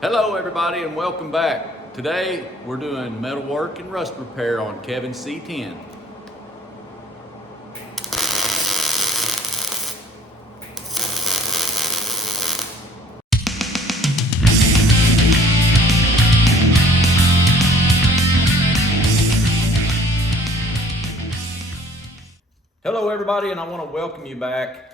Hello everybody and welcome back. Today we're doing metalwork and rust repair on Kevin's C-10. Hello everybody and I want to welcome you back.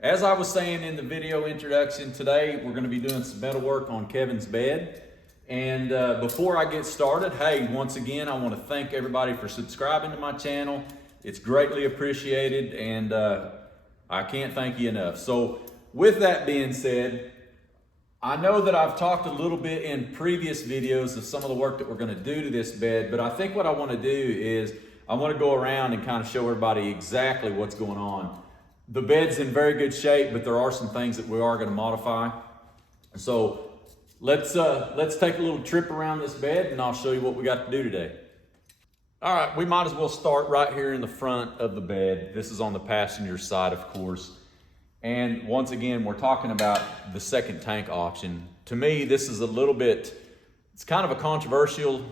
As I was saying in the video introduction, today we're going to be doing some metalwork on Kevin's bed. And before I get started, hey, once again, I want to thank everybody for subscribing to my channel. It's greatly appreciated and I can't thank you enough. So with that being said, I know that I've talked a little bit in previous videos of some of the work that we're going to do to this bed, but I think what I want to do is I want to go around and kind of show everybody exactly what's going on. The bed's in very good shape, but there are some things that we are going to modify. So let's take a little trip around this bed and I'll show you what we got to do today. All right, we might as well start right here in the front of the bed. This is on the passenger side, of course. And once again, we're talking about the second tank option. To me, this is a little bit, it's kind of a controversial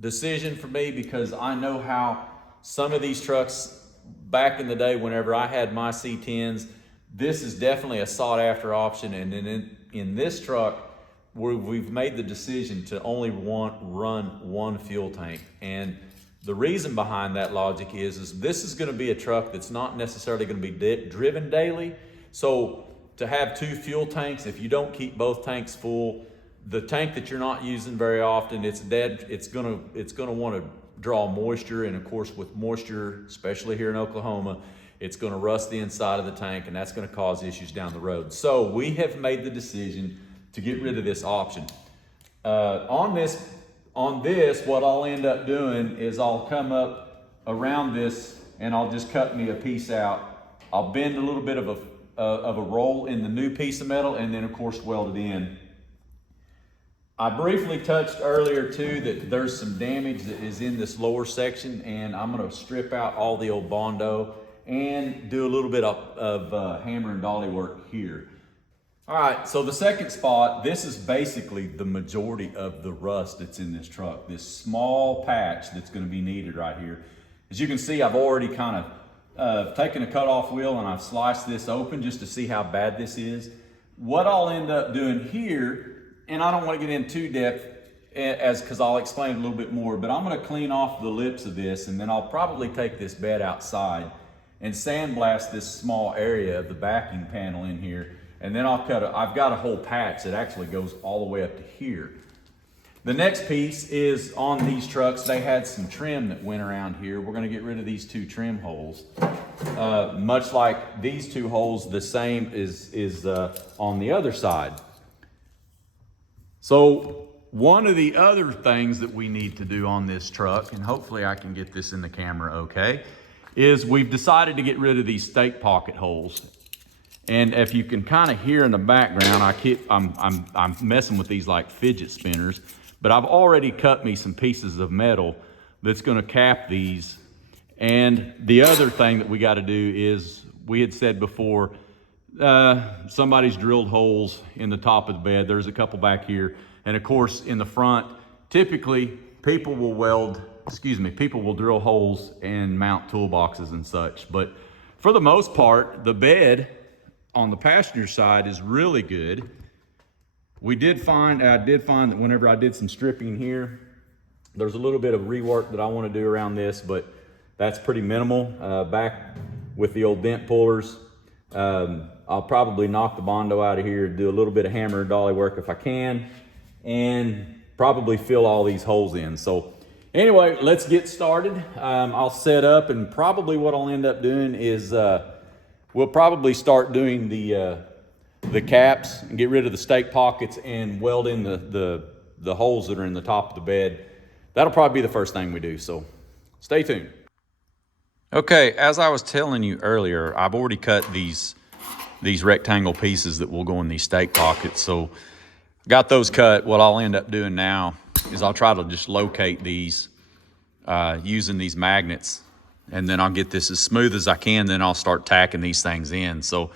decision for me because I know how some of these trucks back in the day, whenever I had my C-10s, this is definitely a sought after option. And then in this truck, we've made the decision to only run one fuel tank. And the reason behind that logic is this is gonna be a truck that's not necessarily gonna be driven daily. So to have two fuel tanks, if you don't keep both tanks full, the tank that you're not using very often, it's dead. It's gonna wanna draw moisture, and of course with moisture, especially here in Oklahoma, it's going to rust the inside of the tank, and that's going to cause issues down the road. So we have made the decision to get rid of this option. On this, what I'll end up doing is I'll come up around this and I'll just cut me a piece out. I'll bend a little bit of a roll in the new piece of metal, and then of course weld it in. I briefly touched earlier too that there's some damage that is in this lower section, and I'm gonna strip out all the old Bondo and do a little bit of hammer and dolly work here. All right, so the second spot, this is basically the majority of the rust that's in this truck, this small patch that's gonna be needed right here. As you can see, I've already kind of taken a cut-off wheel and I've sliced this open just to see how bad this is. What I'll end up doing here, and I don't want to get in too depth because I'll explain a little bit more, but I'm going to clean off the lips of this, and then I'll probably take this bed outside and sandblast this small area of the backing panel in here, and then I've got a whole patch that actually goes all the way up to here. The next piece is on these trucks, they had some trim that went around here. We're going to get rid of these two trim holes. Much like these two holes, the same is on the other side. So one of the other things that we need to do on this truck, and hopefully I can get this in the camera okay, is we've decided to get rid of these stake pocket holes. And if you can kind of hear in the background, I'm messing with these like fidget spinners, but I've already cut me some pieces of metal that's gonna cap these. And the other thing that we gotta do is, we had said before, somebody's drilled holes in the top of the bed. There's a couple back here. And of course, in the front, typically people will drill holes and mount toolboxes and such. But for the most part, the bed on the passenger side is really good. I did find that whenever I did some stripping here, there's a little bit of rework that I want to do around this, but that's pretty minimal. Back with the old dent pullers, I'll probably knock the Bondo out of here, do a little bit of hammer and dolly work if I can, and probably fill all these holes in. So anyway, let's get started. I'll set up, and probably what I'll end up doing is we'll probably start doing the caps and get rid of the stake pockets and weld in the holes that are in the top of the bed. That'll probably be the first thing we do, so stay tuned. Okay, as I was telling you earlier, I've already cut these rectangle pieces that will go in these stake pockets. So got those cut. What I'll end up doing now is I'll try to just locate these using these magnets, and then I'll get this as smooth as I can. Then I'll start tacking these things in. So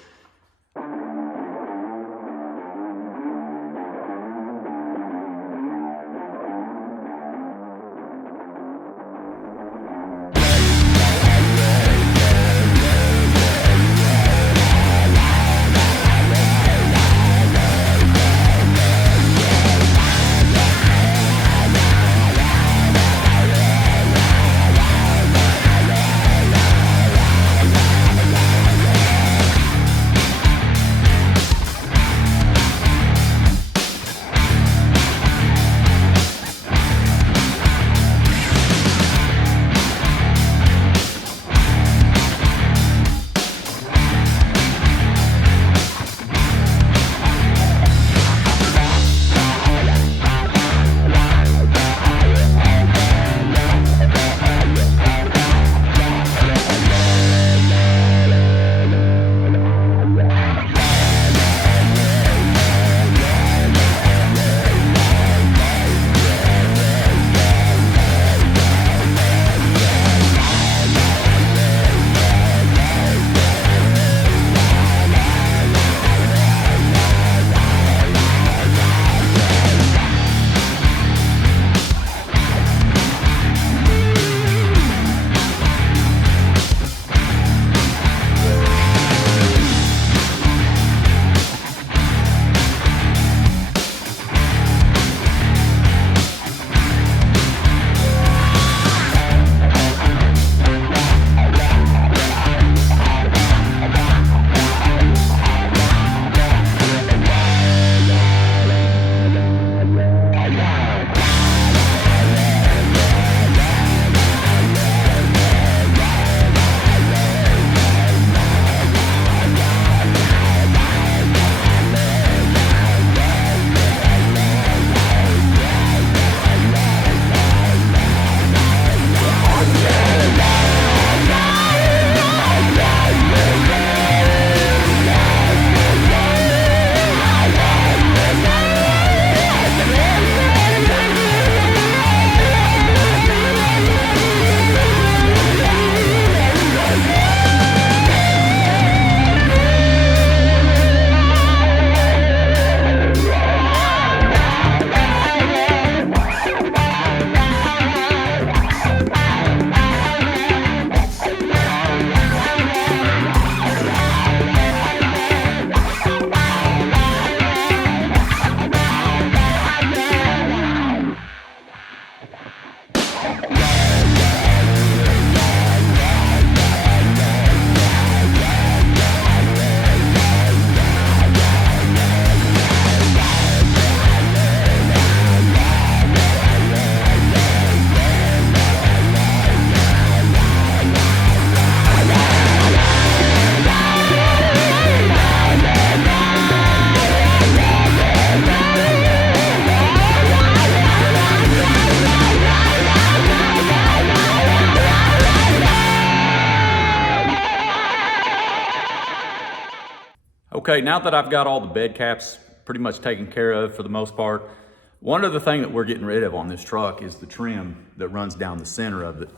Okay, now that I've got all the bed caps pretty much taken care of for the most part, one other thing that we're getting rid of on this truck is the trim that runs down the center of it.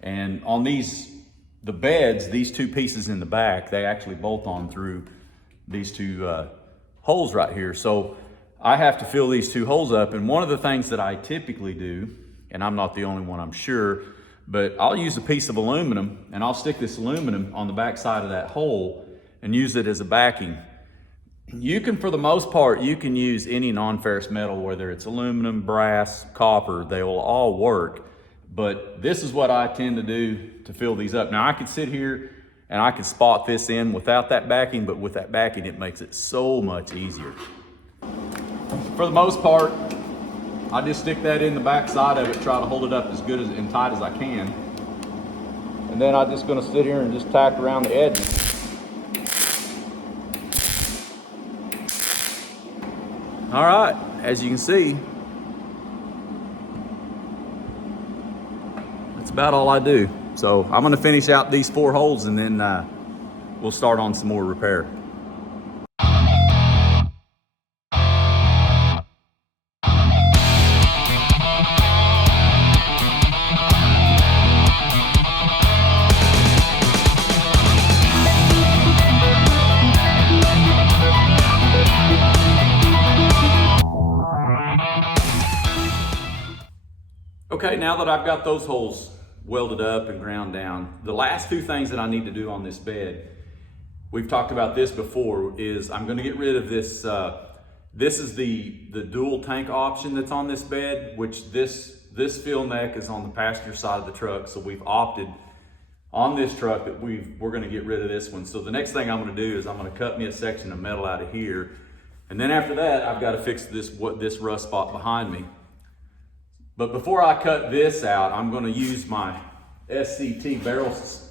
And on the beds, these two pieces in the back, they actually bolt on through these two holes right here. So I have to fill these two holes up. And one of the things that I typically do, and I'm not the only one, I'm sure, but I'll use a piece of aluminum and I'll stick this aluminum on the back side of that hole and use it as a backing. You can, for the most part, you can use any non-ferrous metal, whether it's aluminum, brass, copper, they will all work. But this is what I tend to do to fill these up. Now I could sit here and I can spot this in without that backing, but with that backing, it makes it so much easier. For the most part, I just stick that in the back side of it, try to hold it up as good and tight as I can. And then I'm just gonna sit here and just tack around the edges. All right, as you can see, that's about all I do. So I'm gonna finish out these 4 holes and then we'll start on some more repair. Okay, now that I've got those holes welded up and ground down, the last 2 things that I need to do on this bed, we've talked about this before, is I'm gonna get rid of this, this is the dual tank option that's on this bed, which this fill neck is on the passenger side of the truck, so we've opted on this truck that we're gonna get rid of this one. So the next thing I'm gonna do is I'm gonna cut me a section of metal out of here, and then after that, I've gotta fix this rust spot behind me. But before I cut this out, I'm gonna use my SCT barrels,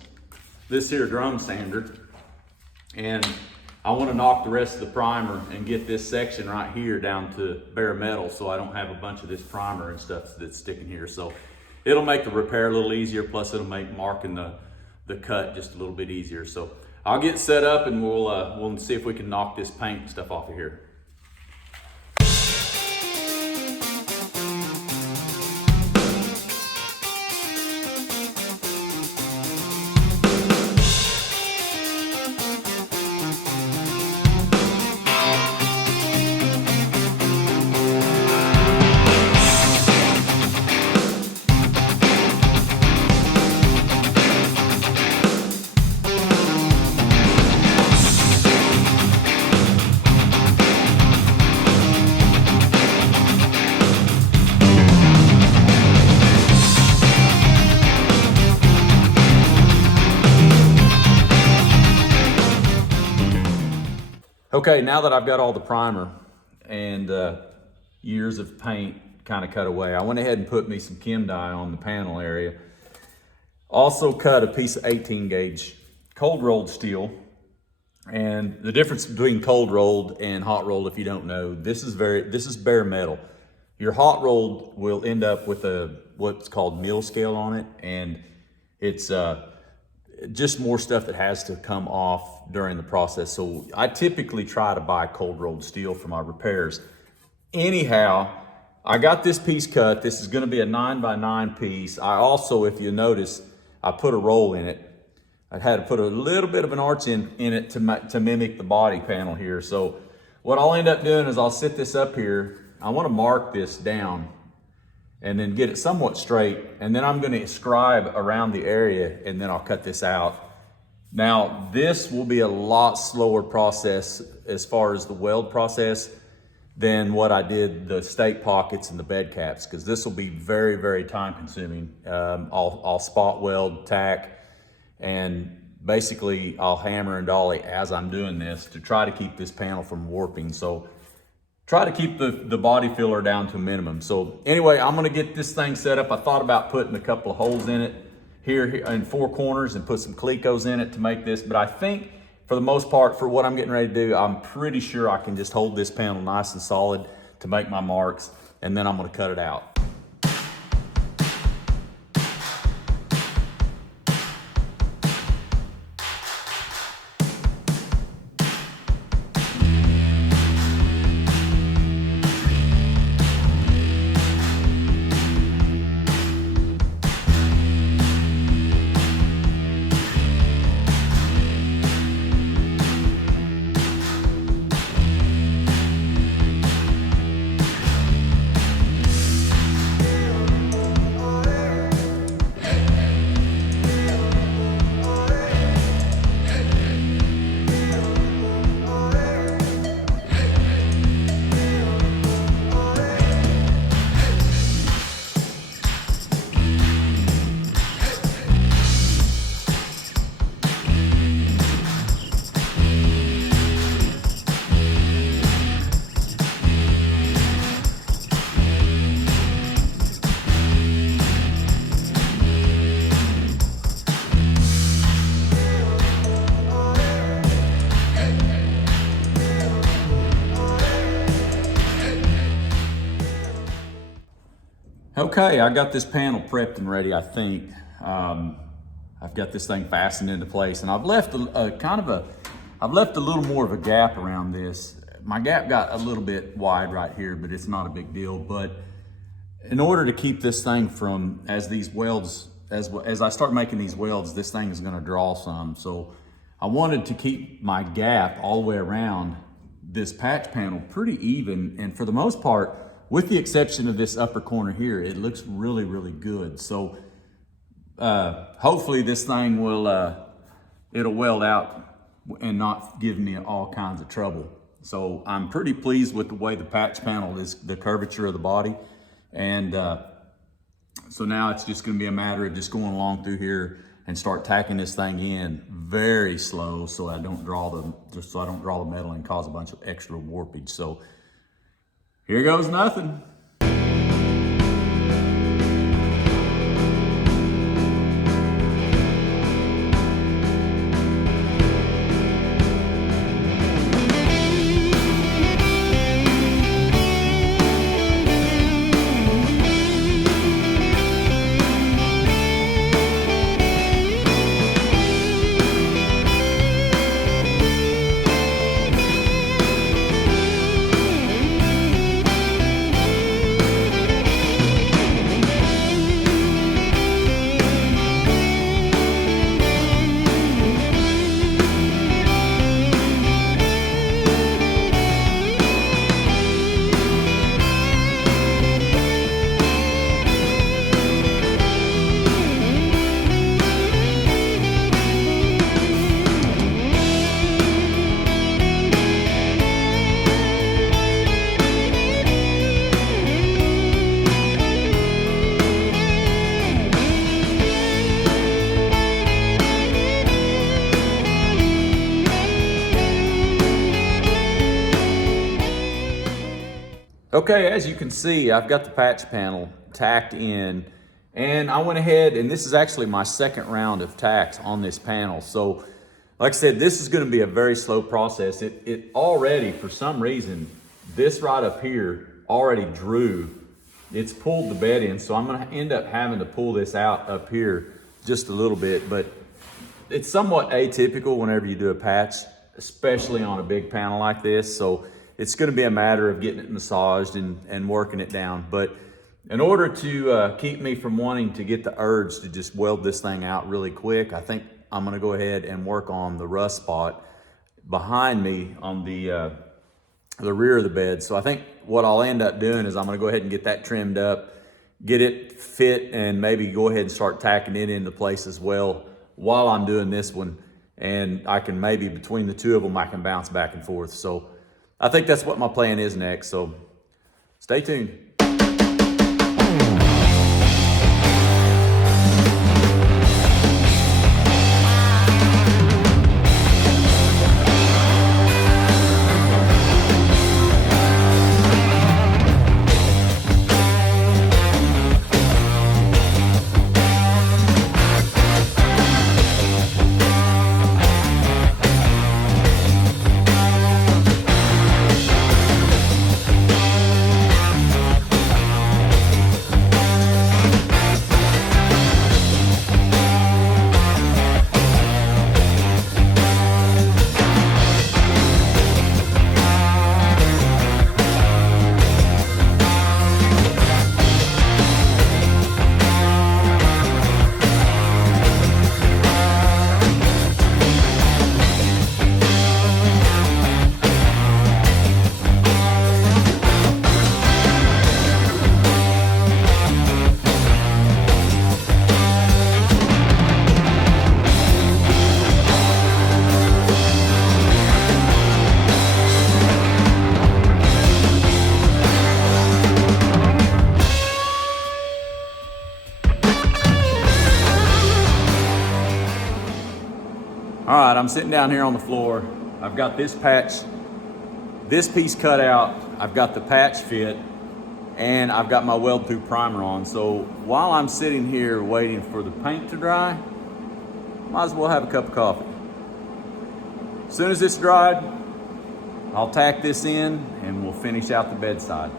this here drum sander, and I wanna knock the rest of the primer and get this section right here down to bare metal so I don't have a bunch of this primer and stuff that's sticking here. So it'll make the repair a little easier, plus it'll make marking the cut just a little bit easier. So I'll get set up and we'll see if we can knock this paint and stuff off of here. Okay, now that I've got all the primer and years of paint kind of cut away, I went ahead and put me some chem dye on the panel area. Also cut a piece of 18 gauge cold rolled steel. And the difference between cold rolled and hot rolled, if you don't know, this is bare metal. Your hot rolled will end up with what's called mill scale on it, and it's just more stuff that has to come off during the process. So I typically try to buy cold rolled steel for my repairs. Anyhow, I got this piece cut. This is gonna be a 9x9 piece. I also, if you notice, I put a roll in it. I had to put a little bit of an arch in it to mimic the body panel here. So what I'll end up doing is I'll sit this up here. I wanna mark this down and then get it somewhat straight. And then I'm gonna scribe around the area and then I'll cut this out. Now, this will be a lot slower process as far as the weld process than what I did the stake pockets and the bed caps, because this will be very, very time consuming. I'll spot weld, tack, and basically I'll hammer and dolly as I'm doing this to try to keep this panel from warping. So try to keep the body filler down to a minimum. So anyway, I'm gonna get this thing set up. I thought about putting a couple of holes in it here in 4 corners and put some Clecos in it to make this, but I think for the most part, for what I'm getting ready to do, I'm pretty sure I can just hold this panel nice and solid to make my marks, and then I'm gonna cut it out. Okay, I got this panel prepped and ready, I think. I've got this thing fastened into place, and I've left I've left a little more of a gap around this. My gap got a little bit wide right here, but it's not a big deal. But in order to keep this thing from, as these welds, as I start making these welds, this thing is gonna draw some. So I wanted to keep my gap all the way around this patch panel pretty even, and for the most part, with the exception of this upper corner here, it looks really, really good. So hopefully this thing will, it'll weld out and not give me all kinds of trouble. So I'm pretty pleased with the way the patch panel is, the curvature of the body. And so now it's just gonna be a matter of just going along through here and start tacking this thing in very slow so I don't draw the metal and cause a bunch of extra warpage. So here goes nothing. Okay, as you can see, I've got the patch panel tacked in, and I went ahead, and this is actually my second round of tacks on this panel. So like I said, this is gonna be a very slow process. It already, for some reason, this right up here already drew. It's pulled the bed in, so I'm gonna end up having to pull this out up here just a little bit, but it's somewhat atypical whenever you do a patch, especially on a big panel like this. So it's gonna be a matter of getting it massaged and working it down. But in order to keep me from wanting to get the urge to just weld this thing out really quick, I think I'm gonna go ahead and work on the rust spot behind me on the rear of the bed. So I think what I'll end up doing is I'm gonna go ahead and get that trimmed up, get it fit, and maybe go ahead and start tacking it into place as well while I'm doing this one. And I can maybe, between the two of them, I can bounce back and forth. So I think that's what my plan is next, so stay tuned. All right, I'm sitting down here on the floor. I've got this piece cut out. I've got the patch fit, and I've got my weld through primer on. So while I'm sitting here waiting for the paint to dry, might as well have a cup of coffee. As soon as it's dried, I'll tack this in and we'll finish out the bedside.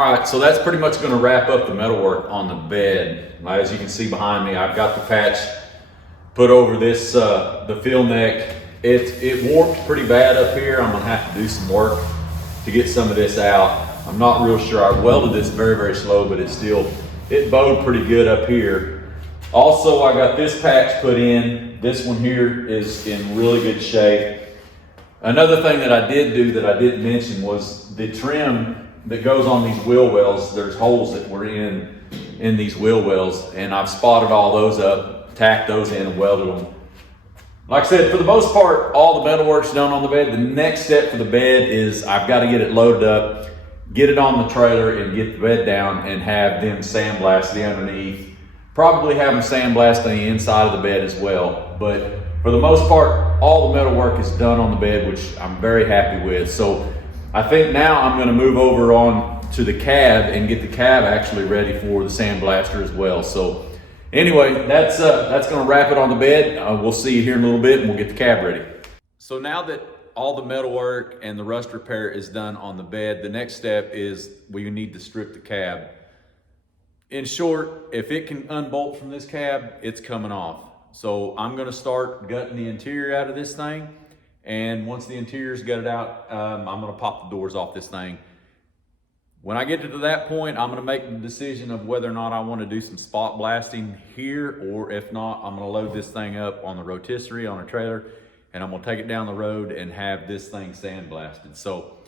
All right, so that's pretty much going to wrap up the metalwork on the bed. As you can see behind me, I've got the patch put over this, the fill neck. It warped pretty bad up here. I'm going to have to do some work to get some of this out. I'm not real sure. I welded this very, very slow, but it bowed pretty good up here. Also, I got this patch put in. This one here is in really good shape. Another thing that I did do that I didn't mention was the trim that goes on these wheel wells. There's holes that were in these wheel wells, and I've spotted all those up, tacked those in and welded them. Like I said, for the most part, all the metalwork's done on the bed. The next step for the bed is I've got to get it loaded up, get it on the trailer, and get the bed down and have them sandblast the underneath. Probably have them sandblast on the inside of the bed as well. But for the most part, all the metal work is done on the bed, which I'm very happy with. So I think now I'm going to move over on to the cab and get the cab actually ready for the sandblaster as well. So anyway, that's going to wrap it on the bed. We'll see you here in a little bit and we'll get the cab ready. So now that all the metal work and the rust repair is done on the bed, the next step is we need to strip the cab. In short, if it can unbolt from this cab, it's coming off. So I'm going to start gutting the interior out of this thing. And once the interior's gutted out, I'm going to pop the doors off this thing. When I get to that point, I'm going to make the decision of whether or not I want to do some spot blasting here, or if not, I'm going to load this thing up on the rotisserie on a trailer, and I'm going to take it down the road and have this thing sandblasted. So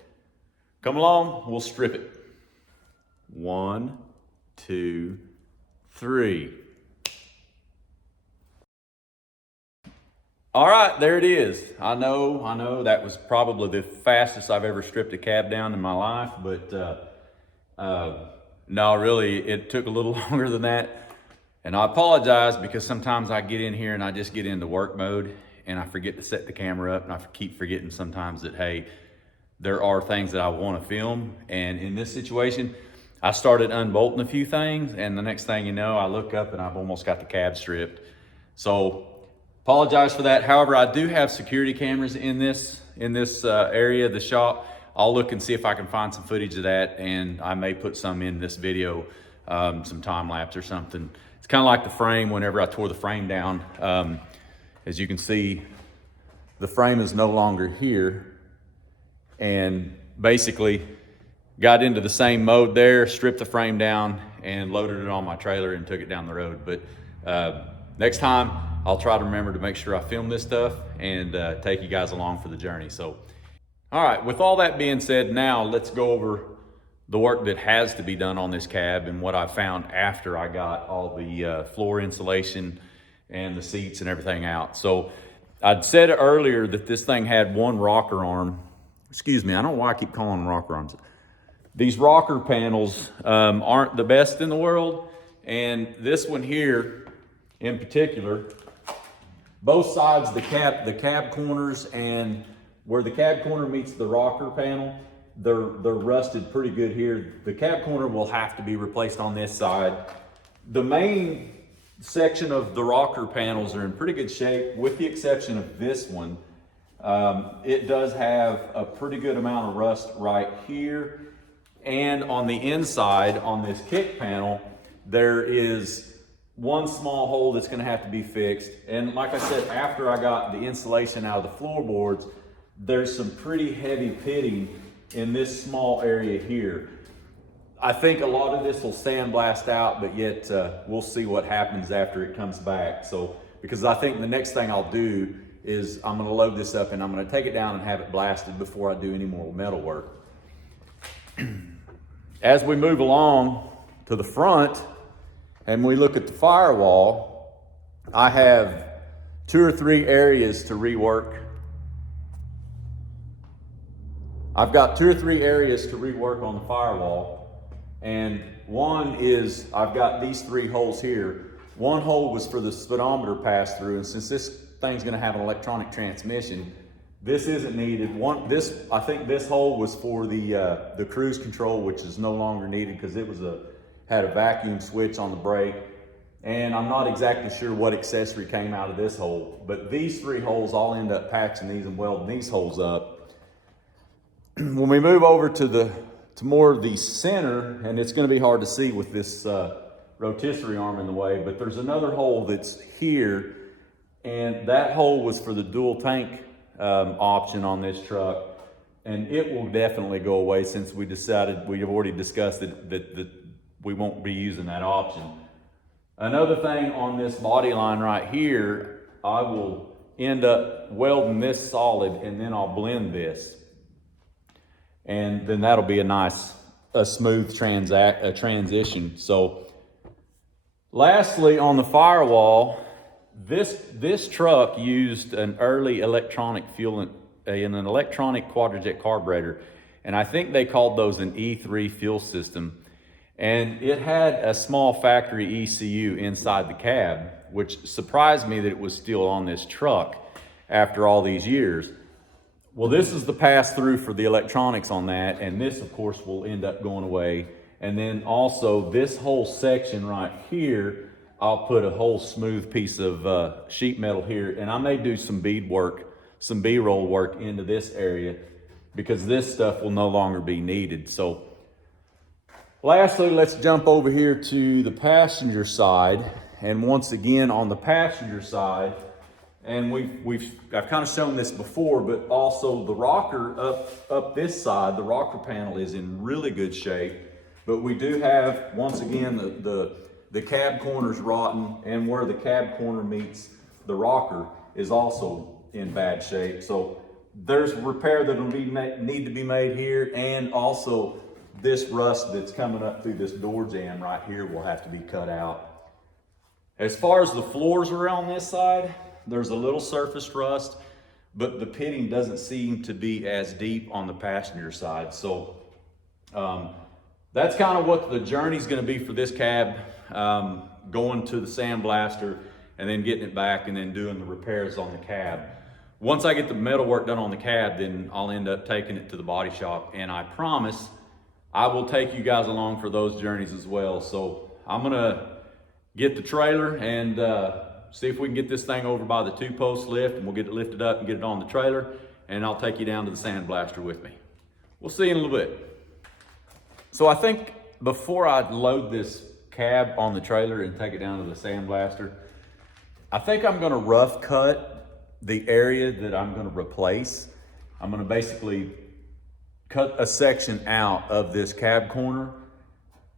come along, we'll strip it. 1, 2, 3. All right, there it is. I know that was probably the fastest I've ever stripped a cab down in my life, but no, really, it took a little longer than that. And I apologize because sometimes I get in here and I just get into work mode and I forget to set the camera up, and I keep forgetting sometimes that, hey, there are things that I want to film. And in this situation, I started unbolting a few things, and the next thing you know, I look up and I've almost got the cab stripped. So apologize for that. However, I do have security cameras in this area of the shop. I'll look and see if I can find some footage of that, and I may put some in this video, some time lapse or something. It's kind of like the frame whenever I tore the frame down. As you can see, the frame is no longer here, and basically got into the same mode there, stripped the frame down and loaded it on my trailer and took it down the road. But next time I'll try to remember to make sure I film this stuff and take you guys along for the journey. So, all right, with all that being said, now let's go over the work that has to be done on this cab and what I found after I got all the floor insulation and the seats and everything out. So I'd said earlier that this thing had one rocker arm. Excuse me, I don't know why I keep calling them rocker arms. These rocker panels aren't the best in the world. And this one here in particular, both sides of the cab corners and where the cab corner meets the rocker panel, they're rusted pretty good here. The cab corner will have to be replaced on this side. The main section of the rocker panels are in pretty good shape, with the exception of this one. It does have a pretty good amount of rust right here. And on the inside, on this kick panel, there is one small hole that's gonna have to be fixed. And like I said, after I got the insulation out of the floorboards, there's some pretty heavy pitting in this small area here. I think a lot of this will sandblast out, but yet we'll see what happens after it comes back. So, because I think the next thing I'll do is I'm gonna load this up and I'm gonna take it down and have it blasted before I do any more metal work. As we move along to the front and we look at the firewall, I have 2 or 3 areas to rework. I've got 2 or 3 areas to rework on the firewall. And one is, I've got these 3 holes here. One hole was for the speedometer pass through, and since this thing's gonna have an electronic transmission, this isn't needed. I think this hole was for the cruise control, which is no longer needed because it had a vacuum switch on the brake. And I'm not exactly sure what accessory came out of this hole, but these 3 holes, I'll end up patching these and welding these holes up. When we move over to more the center, and it's going to be hard to see with this rotisserie arm in the way, but there's another hole that's here, and that hole was for the dual tank option on this truck, and it will definitely go away since we decided, we've already discussed that we won't be using that option. Another thing on this body line right here, I will end up welding this solid, and then I'll blend this. And then that'll be a smooth transition. So lastly, on the firewall, this truck used an early electronic fuel in an electronic quadrajet carburetor, and I think they called those an E3 fuel system. And it had a small factory ECU inside the cab, which surprised me that it was still on this truck after all these years. Well, this is the pass-through for the electronics on that, and this, of course, will end up going away. And then also this whole section right here, I'll put a whole smooth piece of sheet metal here, and I may do some bead work, some B-roll work into this area, because this stuff will no longer be needed. So lastly, let's jump over here to the passenger side. And once again, on the passenger side, and I've kind of shown this before, but also the rocker up this side, the rocker panel is in really good shape. But we do have, once again, the cab corner's rotten, and where the cab corner meets the rocker is also in bad shape. So there's repair that'll need to be made here, and also this rust that's coming up through this door jamb right here will have to be cut out. As far as the floors are on this side, there's a little surface rust, but the pitting doesn't seem to be as deep on the passenger side. So that's kind of what the journey's going to be for this cab, going to the sandblaster and then getting it back and then doing the repairs on the cab. Once I get the metal work done on the cab, then I'll end up taking it to the body shop, and I promise I will take you guys along for those journeys as well. So I'm gonna get the trailer and see if we can get this thing over by the 2-post lift, and we'll get it lifted up and get it on the trailer, and I'll take you down to the sandblaster with me. We'll see you in a little bit. So I think before I load this cab on the trailer and take it down to the sandblaster, I think I'm gonna rough cut the area that I'm gonna replace. I'm gonna basically cut a section out of this cab corner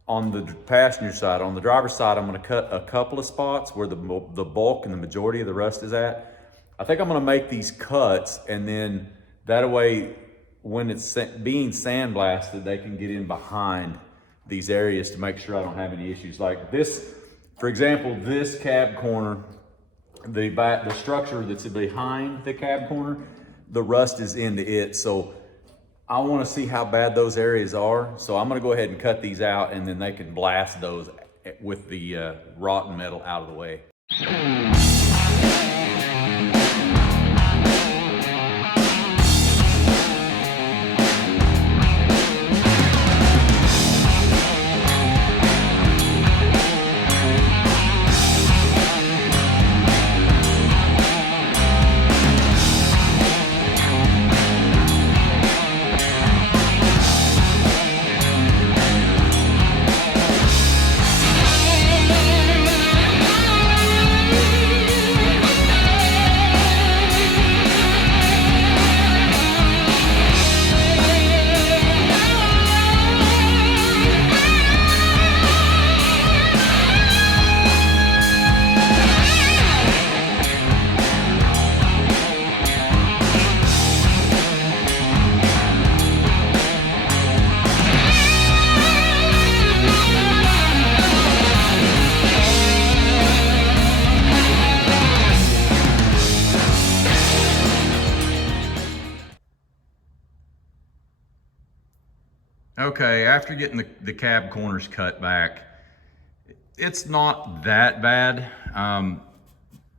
on the passenger side. On the driver's side, I'm gonna cut a couple of spots where the bulk and the majority of the rust is at. I think I'm gonna make these cuts, and then that way, when it's being sandblasted, they can get in behind these areas to make sure I don't have any issues. Like this, for example, this cab corner, the structure that's behind the cab corner, the rust is into it. So I want to see how bad those areas are. So I'm going to go ahead and cut these out, and then they can blast those with the rotten metal out of the way. Okay, after getting the cab corners cut back, it's not that bad.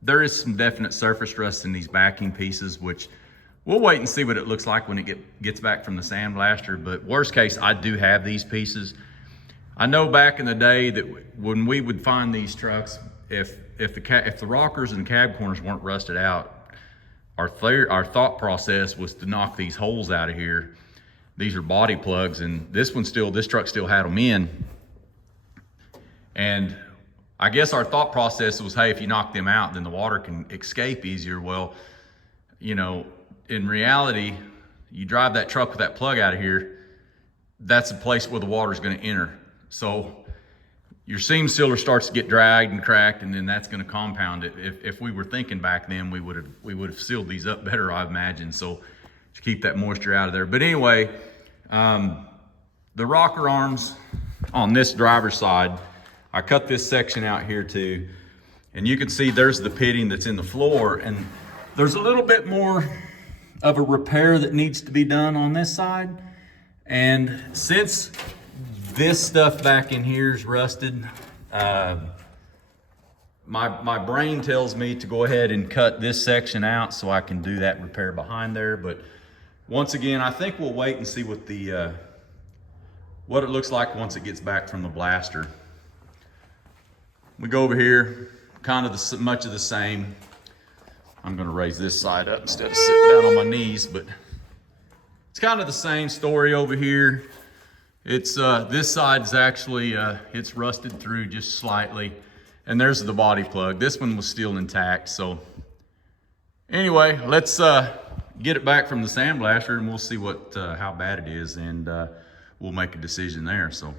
There is some definite surface rust in these backing pieces, which we'll wait and see what it looks like when it gets back from the sandblaster. But worst case, I do have these pieces. I know back in the day that when we would find these trucks, if the rockers and cab corners weren't rusted out, our thought process was to knock these holes out of here. these are body plugs, and this truck still had them in. And I guess our thought process was, hey, if you knock them out, then the water can escape easier. Well, you know, in reality, you drive that truck with that plug out of here, that's a place where the water is going to enter. So your seam sealer starts to get dragged and cracked, and then that's going to compound it. If we were thinking back then, we would have sealed these up better, I imagine, so to keep that moisture out of there. But anyway, the rocker arms on this driver's side, I cut this section out here too, and you can see there's the pitting that's in the floor, and there's a little bit more of a repair that needs to be done on this side. And since this stuff back in here is rusted, my brain tells me to go ahead and cut this section out so I can do that repair behind there. But once again, I think we'll wait and see what what it looks like once it gets back from the blaster. We go over here, kind of much of the same. I'm gonna raise this side up instead of sitting down on my knees, but it's kind of the same story over here. It's this side is actually it's rusted through just slightly, and there's the body plug. This one was still intact. So anyway, let's get it back from the sandblaster, and we'll see what how bad it is, and we'll make a decision there. So.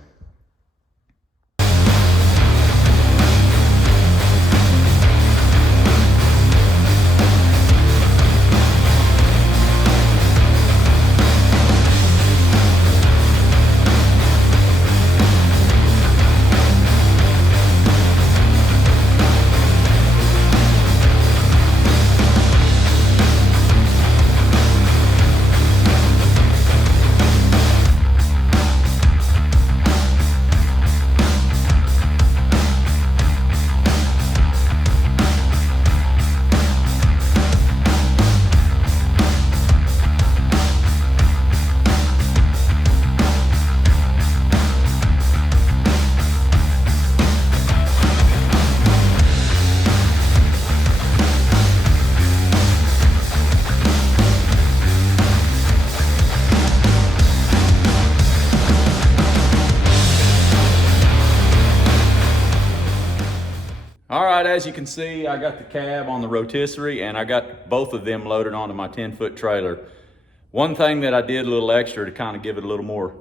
All right, as you can see, I got the cab on the rotisserie, and I got both of them loaded onto my 10-foot trailer. One thing that I did a little extra to kind of give it a little more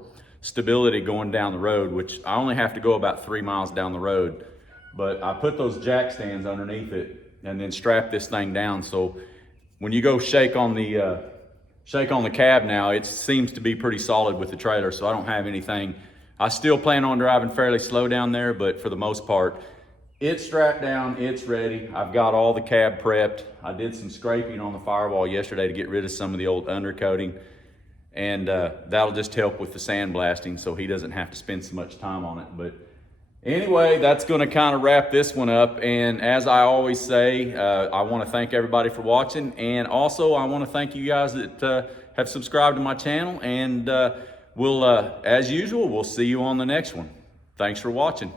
stability going down the road, which I only have to go about 3 miles down the road, but I put those jack stands underneath it and then strap this thing down. So when you go shake on the cab now, it seems to be pretty solid with the trailer, so I don't have anything. I still plan on driving fairly slow down there, but for the most part, it's strapped down, it's ready. I've got all the cab prepped. I did some scraping on the firewall yesterday to get rid of some of the old undercoating, and that'll just help with the sandblasting so he doesn't have to spend so much time on it. But anyway, that's gonna kind of wrap this one up. And as I always say, I wanna thank everybody for watching, and also I wanna thank you guys that have subscribed to my channel, and as usual, we'll see you on the next one. Thanks for watching.